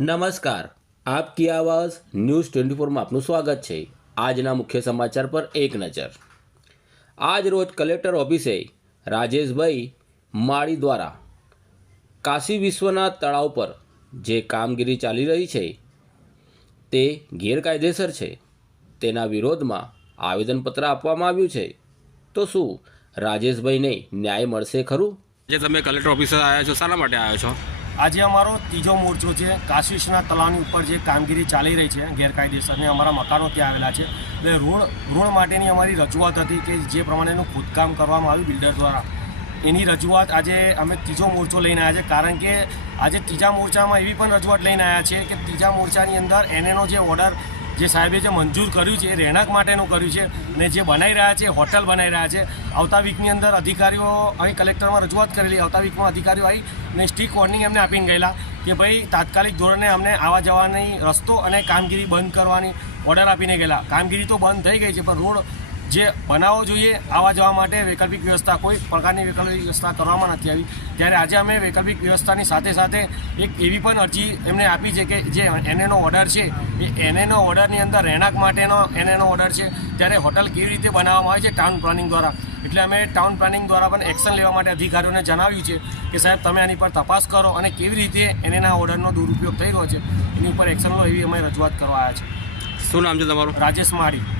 નમસ્કાર, આપકી આવાज़ ન્યૂઝ 24માં આપનું સ્વાગત છે। આજના મુખ્ય સમાચાર પર એક નજર। આજ રોજ કલેક્ટર ઓફિસે રાજેશભાઈ માળી દ્વારા કાશી વિશ્વનાથ તળાવ પર જે કામગીરી ચાલી રહી છે તે ગેરકાયદેસર છે, તેના વિરોધમાં આવેદનપત્ર આપવામાં આવ્યું છે। તો શું રાજેશભાઈને ન્યાય મળશે ખરું? જે તમે કલેક્ટર ઓફિસે આવ્યા છો, શાના માટે આવ્યા છો? આજે અમારો ત્રીજો મોરચો છે। કાશી વિશ્વનાથ તળાવની ઉપર જે કામગીરી ચાલી રહી છે ગેરકાયદેસર, અમારા મકાનો ત્યાં આવેલા છે, એટલે ઋણ માટેની અમારી રજૂઆત હતી કે જે પ્રમાણેનું ખોદકામ કરવામાં આવ્યું બિલ્ડર દ્વારા, એની રજૂઆત આજે અમે ત્રીજો મોરચો લઈને આવ્યા છે। કારણ કે આજે ત્રીજા મોરચામાં એવી પણ રજૂઆત લઈને આવ્યા છે કે ત્રીજા મોરચાની અંદર એનએનો જે ઓર્ડર જે સાહેબે જે મંજૂર કર્યું છે એ રહેણાંક માટેનું કર્યું છે ને જે બનાવી રહ્યા છે હોટલ બનાવી રહ્યા છે। આવતા વીકની અંદર અધિકારીઓ અહીં કલેક્ટરમાં રજૂઆત કરેલી, આવતા વીકમાં અધિકારીઓ આવી ને સ્ટ્રિક્ટ વોર્નિંગ એમને આપીને ગયેલા કે ભાઈ તાત્કાલિક ધોરણે અમને આવવા જવાની રસ્તો અને કામગીરી બંધ કરવાની ઓર્ડર આપીને ગયેલા। કામગીરી તો બંધ થઈ ગઈ છે, પણ રોડ જે બનાવવો જોઈએ આવવા જવા માટે વૈકલ્પિક વ્યવસ્થા, કોઈ પ્રકારની વૈકલ્પિક વ્યવસ્થા કરવામાં નથી આવી। ત્યારે આજે અમે વૈકલ્પિક વ્યવસ્થાની સાથે સાથે એક એવી પણ અરજી એમને આપી છે કે જે એનએનો ઓર્ડર છે એ એનએનો ઓર્ડરની અંદર રહેણાંક માટેનો એનએનો ઓર્ડર છે, ત્યારે હોટલ કેવી રીતે બનાવવામાં આવે છે ટાઉન પ્લાનિંગ દ્વારા, એટલે અમે ટાઉન પ્લાનિંગ દ્વારા પણ એક્શન લેવા માટે અધિકારીઓને જણાવ્યું છે કે સાહેબ તમે આની પર તપાસ કરો અને કેવી રીતે એનએના ઓર્ડરનો દુરુપયોગ થઈ રહ્યો છે એની ઉપર એક્શન લો, એવી અમે રજૂઆત કરવા આવ્યા છે। શું નામ છે તમારું? રાજેશ માળી।